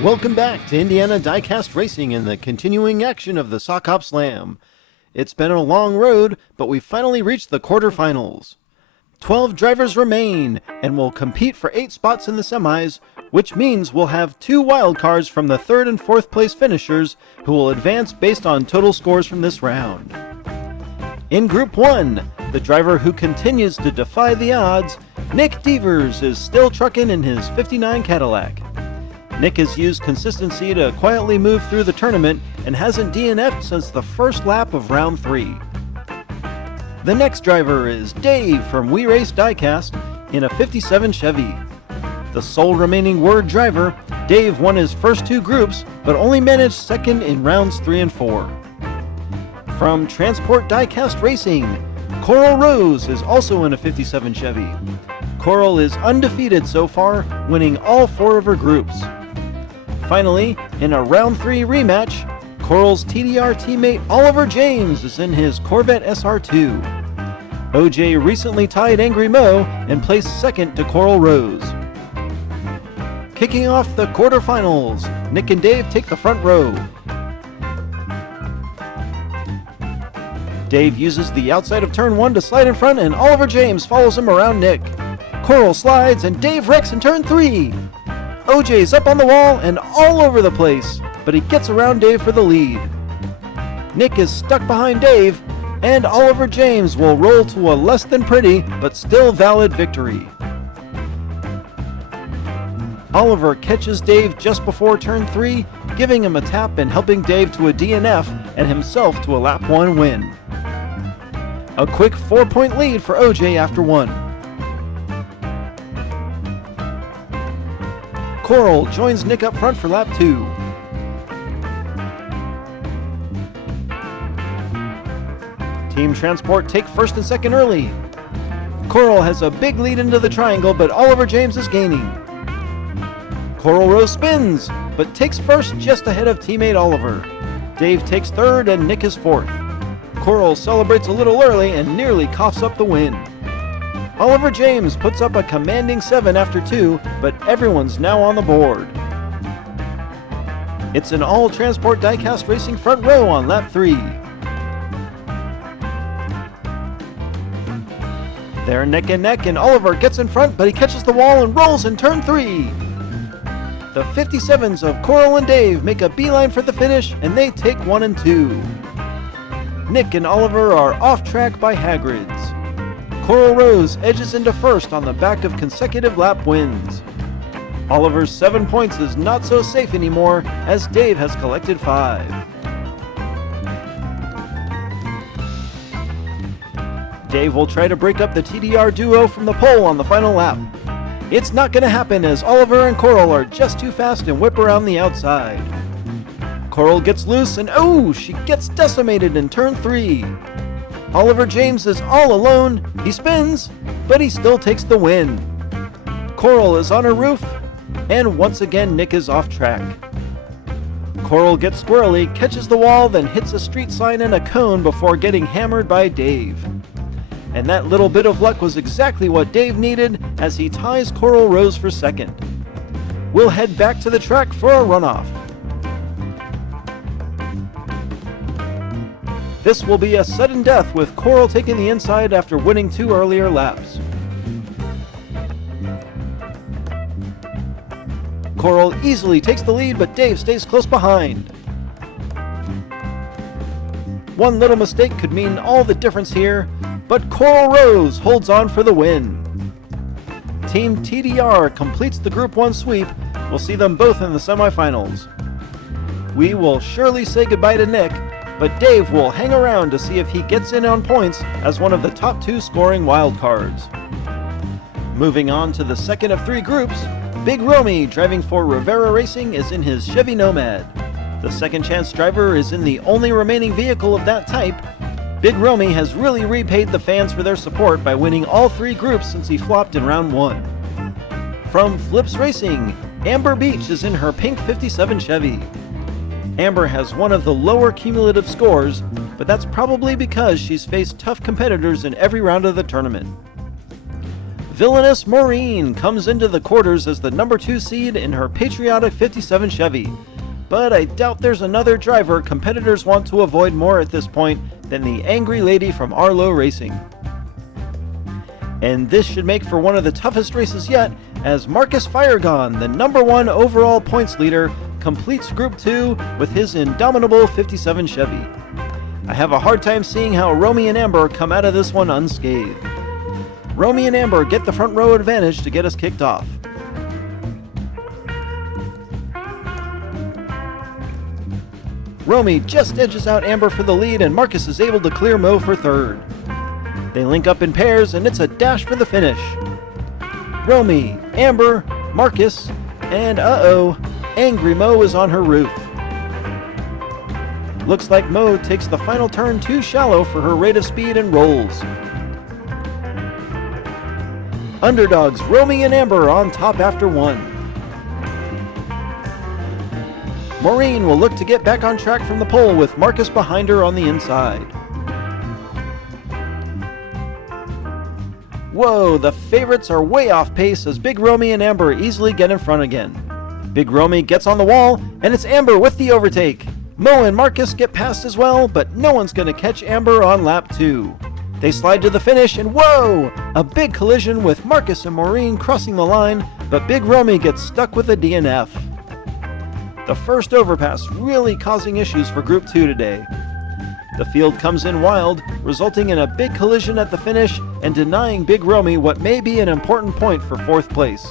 Welcome back to Indiana Diecast Racing and the continuing action of the Sock Hop Slam. It's been a long road, but we finally reached the quarterfinals. 12 drivers remain, and will compete for 8 spots in the semis, which means we'll have 2 wildcards from the 3rd and 4th place finishers who will advance based on total scores from this round. In Group 1, the driver who continues to defy the odds, Nick Devers, is still trucking in his '59 Cadillac. Nick has used consistency to quietly move through the tournament and hasn't DNF'd since the first lap of round 3. The next driver is Dave from We Race Diecast in a '57 Chevy. The sole remaining Word driver, Dave won his first 2 groups, but only managed second in rounds 3 and 4. From Transport Diecast Racing, Coral Rose is also in a '57 Chevy. Coral is undefeated so far, winning all 4 of her groups. Finally, in a round 3 rematch, Coral's TDR teammate Oliver James is in his Corvette SR2. OJ recently tied Angry Mo and placed second to Coral Rose. Kicking off the quarterfinals, Nick and Dave take the front row. Dave uses the outside of turn 1 to slide in front, and Oliver James follows him around Nick. Coral slides and Dave wrecks in turn 3. OJ's up on the wall and all over the place, but he gets around Dave for the lead. Nick is stuck behind Dave, and Oliver James will roll to a less than pretty but still valid victory. Oliver catches Dave just before turn 3, giving him a tap and helping Dave to a DNF and himself to a lap 1 win. A quick 4-point lead for OJ after 1. Coral joins Nick up front for lap 2. Team Transport take first and second early. Coral has a big lead into the triangle, but Oliver James is gaining. Coral Rose spins, but takes first just ahead of teammate Oliver. Dave takes third and Nick is fourth. Coral celebrates a little early and nearly coughs up the win. Oliver James puts up a commanding 7 after 2, but everyone's now on the board. It's an all-Transport Diecast Racing front row on lap 3. They're neck and neck, and Oliver gets in front, but he catches the wall and rolls in turn 3. The 57s of Coral and Dave make a beeline for the finish, and they take 1 and 2. Nick and Oliver are off track by Hagrid's. Coral Rose edges into first on the back of consecutive lap wins. Oliver's 7 points is not so safe anymore, as Dave has collected 5. Dave will try to break up the TDR duo from the pole on the final lap. It's not going to happen, as Oliver and Coral are just too fast and whip around the outside. Coral gets loose and she gets decimated in turn 3. Oliver James is all alone. He spins, but he still takes the win. Coral is on her roof, and once again Nick is off track. Coral gets squirrely, catches the wall, then hits a street sign and a cone before getting hammered by Dave. And that little bit of luck was exactly what Dave needed, as he ties Coral Rose for second. We'll head back to the track for a runoff. This will be a sudden death, with Coral taking the inside after winning 2 earlier laps. Coral easily takes the lead, but Dave stays close behind. One little mistake could mean all the difference here, but Coral Rose holds on for the win. Team TDR completes the Group 1 sweep. We'll see them both in the semifinals. We will surely say goodbye to Nick, but Dave will hang around to see if he gets in on points as one of the top 2 scoring wildcards. Moving on to the second of 3 groups, Big Romy, driving for Rivera Racing, is in his Chevy Nomad. The second chance driver is in the only remaining vehicle of that type. Big Romy has really repaid the fans for their support by winning all 3 groups since he flopped in round 1. From Flips Racing, Amber Beach is in her pink '57 Chevy. Amber has one of the lower cumulative scores, but that's probably because she's faced tough competitors in every round of the tournament. Villainous Maureen comes into the quarters as the number 2 seed in her patriotic 57 Chevy. But I doubt there's another driver competitors want to avoid more at this point than the angry lady from Arlo Racing. And this should make for one of the toughest races yet, as Marcus Firegon, the number 1 overall points leader, completes Group 2 with his indomitable 57 Chevy. I have a hard time seeing how Romy and Amber come out of this one unscathed. Romy and Amber get the front row advantage to get us kicked off. Romy just edges out Amber for the lead, and Marcus is able to clear Mo for third. They link up in pairs, and it's a dash for the finish. Romy, Amber, Marcus, and Angry Mo is on her roof. Looks like Mo takes the final turn too shallow for her rate of speed and rolls. Underdogs Romy and Amber on top after 1. Maureen will look to get back on track from the pole with Marcus behind her on the inside. Whoa, the favorites are way off pace as Big Romy and Amber easily get in front again. Big Romy gets on the wall, and it's Amber with the overtake. Mo and Marcus get past as well, but no one's going to catch Amber on lap 2. They slide to the finish, and whoa! A big collision with Marcus and Maureen crossing the line, but Big Romy gets stuck with a DNF. The first overpass really causing issues for Group 2 today. The field comes in wild, resulting in a big collision at the finish and denying Big Romy what may be an important point for 4th place.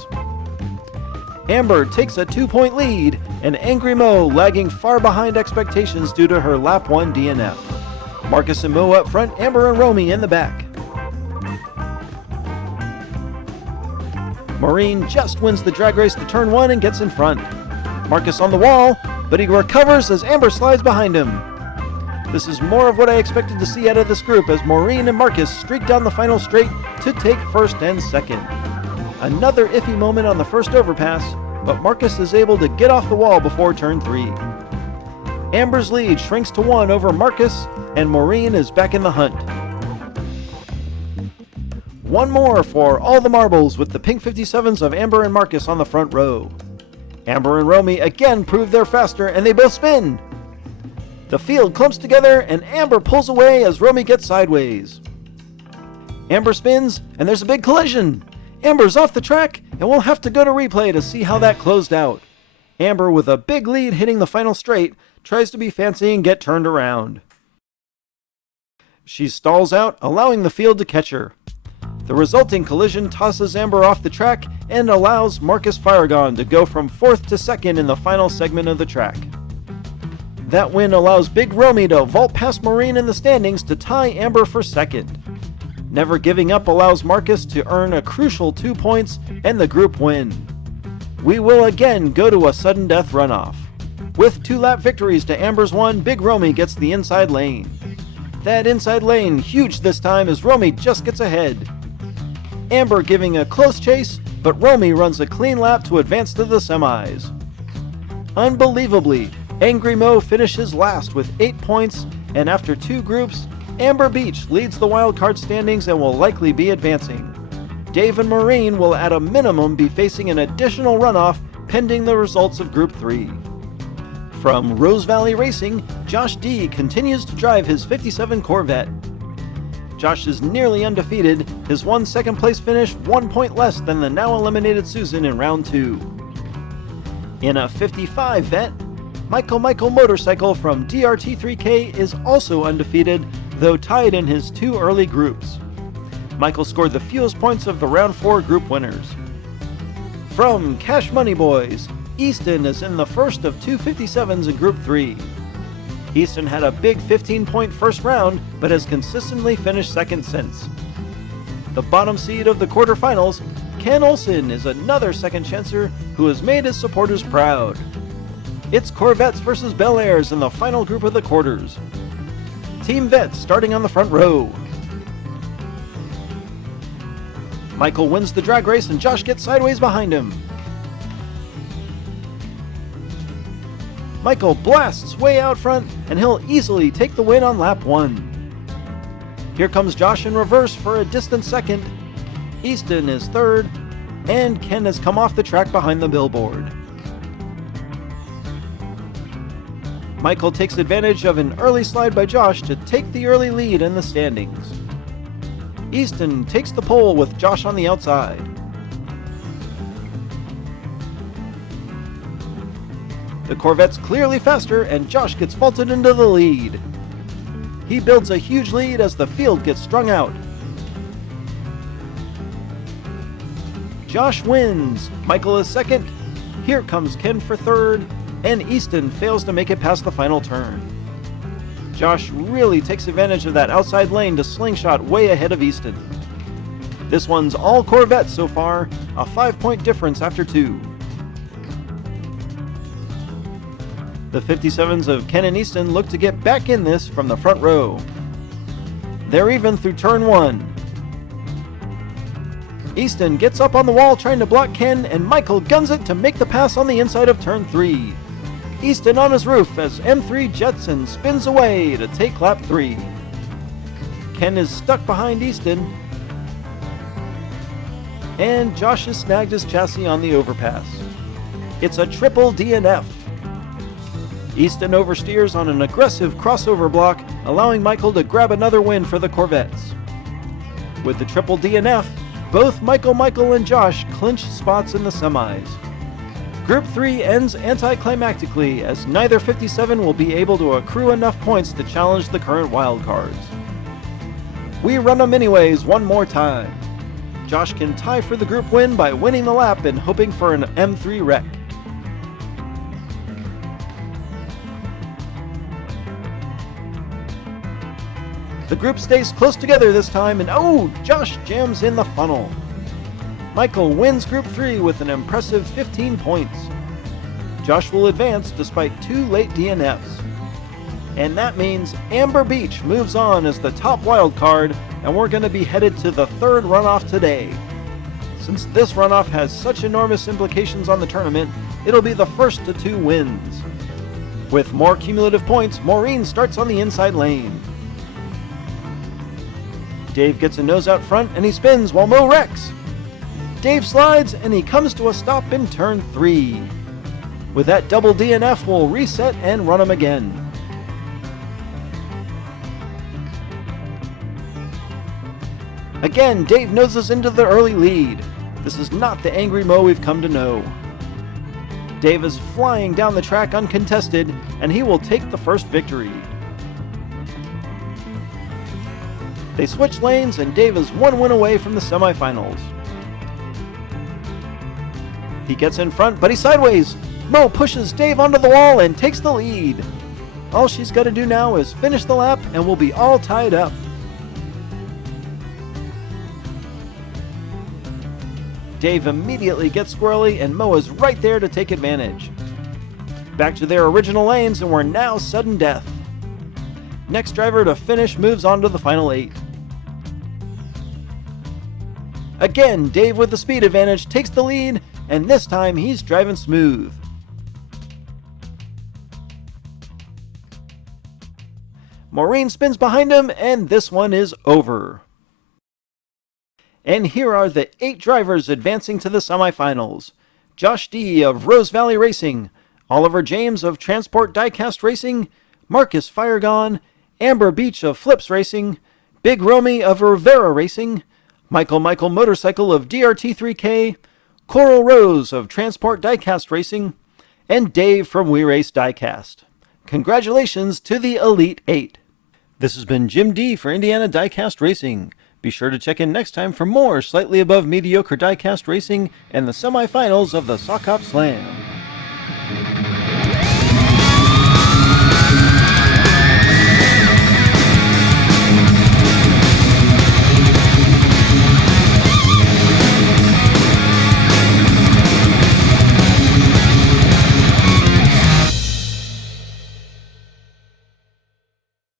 Amber takes a 2-point lead, and Angry Mo lagging far behind expectations due to her lap 1 DNF. Marcus and Mo up front, Amber and Romy in the back. Maureen just wins the drag race to turn 1 and gets in front. Marcus on the wall, but he recovers as Amber slides behind him. This is more of what I expected to see out of this group as Maureen and Marcus streak down the final straight to take 1st and 2nd. Another iffy moment on the first overpass, but Marcus is able to get off the wall before turn 3. Amber's lead shrinks to 1 over Marcus, and Maureen is back in the hunt. One more for all the marbles with the pink 57s of Amber and Marcus on the front row. Amber and Romy again prove they're faster, and they both spin. The field clumps together, and Amber pulls away as Romy gets sideways. Amber spins, and there's a big collision. Amber's off the track, and we'll have to go to replay to see how that closed out. Amber, with a big lead hitting the final straight, tries to be fancy and get turned around. She stalls out, allowing the field to catch her. The resulting collision tosses Amber off the track and allows Marcus Firegon to go from 4th to 2nd in the final segment of the track. That win allows Big Romy to vault past Maureen in the standings to tie Amber for 2nd. Never giving up allows Marcus to earn a crucial 2 points and the group win. We will again go to a sudden death runoff. With 2-lap victories to Amber's 1, Big Romy gets the inside lane. That inside lane huge this time as Romy just gets ahead. Amber giving a close chase, but Romy runs a clean lap to advance to the semis. Unbelievably, Angry Mo finishes last with 8 points, and after 2 groups, Amber Beach leads the wildcard standings and will likely be advancing. Dave and Maureen will at a minimum be facing an additional runoff pending the results of Group 3. From Rose Valley Racing, Josh D continues to drive his 57 Corvette. Josh is nearly undefeated, his 1 second place finish 1 point less than the now eliminated Susan in round 2. In a 55 Vet, Michael Motorcycle from DRT3K is also undefeated, though tied in his 2 early groups. Michael scored the fewest points of the round 4 group winners. From Cash Money Boys, Easton is in the first of 2 57s in Group 3. Easton had a big 15-point first round, but has consistently finished 2nd since. The bottom seed of the quarterfinals, Ken Olsen, is another second chancer who has made his supporters proud. It's Corvettes versus Bel Airs in the final group of the quarters. Team Vets starting on the front row. Michael wins the drag race and Josh gets sideways behind him. Michael blasts way out front and he'll easily take the win on lap 1. Here comes Josh in reverse for a distant second. Easton is third, and Ken has come off the track behind the billboard. Michael takes advantage of an early slide by Josh to take the early lead in the standings. Easton takes the pole with Josh on the outside. The Corvette's clearly faster and Josh gets vaulted into the lead. He builds a huge lead as the field gets strung out. Josh wins. Michael is second. Here comes Ken for third, and Easton fails to make it past the final turn. Josh really takes advantage of that outside lane to slingshot way ahead of Easton. This one's all Corvettes so far, a 5-point difference after 2. The 57s of Ken and Easton look to get back in this from the front row. They're even through turn 1. Easton gets up on the wall trying to block Ken, and Michael guns it to make the pass on the inside of turn 3. Easton on his roof as M3 jets and spins away to take lap 3. Ken is stuck behind Easton, and Josh has snagged his chassis on the overpass. It's a triple DNF. Easton oversteers on an aggressive crossover block, allowing Michael to grab another win for the Corvettes. With the triple DNF, both Michael, and Josh clinch spots in the semis. Group 3 ends anticlimactically as neither 57 will be able to accrue enough points to challenge the current wildcards. We run them anyways one more time. Josh can tie for the group win by winning the lap and hoping for an M3 wreck. The group stays close together this time, and oh, Josh jams in the funnel. Michael wins Group 3 with an impressive 15 points. Josh will advance despite 2 late DNFs. And that means Amber Beach moves on as the top wild card, and we're going to be headed to the 3rd runoff today. Since this runoff has such enormous implications on the tournament, it'll be the first to 2 wins. With more cumulative points, Maureen starts on the inside lane. Dave gets a nose out front and he spins while Mo wrecks. Dave slides and he comes to a stop in turn 3. With that double DNF, we'll reset and run him again. Again, Dave noses into the early lead. This is not the angry Mo we've come to know. Dave is flying down the track uncontested, and he will take the first victory. They switch lanes, and Dave is 1 win away from the semifinals. He gets in front, but he's sideways. Mo pushes Dave onto the wall and takes the lead. All she's got to do now is finish the lap, and we'll be all tied up. Dave immediately gets squirrely, and Mo is right there to take advantage. Back to their original lanes, and we're now sudden death. Next driver to finish moves on to the final 8. Again, Dave with the speed advantage takes the lead, and this time he's driving smooth. Maureen spins behind him, and this one is over. And here are the 8 drivers advancing to the semifinals. Josh D. of Rose Valley Racing, Oliver James of Transport Diecast Racing, Marcus Firegon, Amber Beach of Flips Racing, Big Romy of Rivera Racing, Michael Motorcycle of DRT3K, Coral Rose of Transport Diecast Racing, and Dave from We Race Diecast. Congratulations to the Elite 8. This has been Jim D for Indiana Diecast Racing. Be sure to check in next time for more slightly above mediocre diecast racing and the semifinals of the Sock Hop Slam.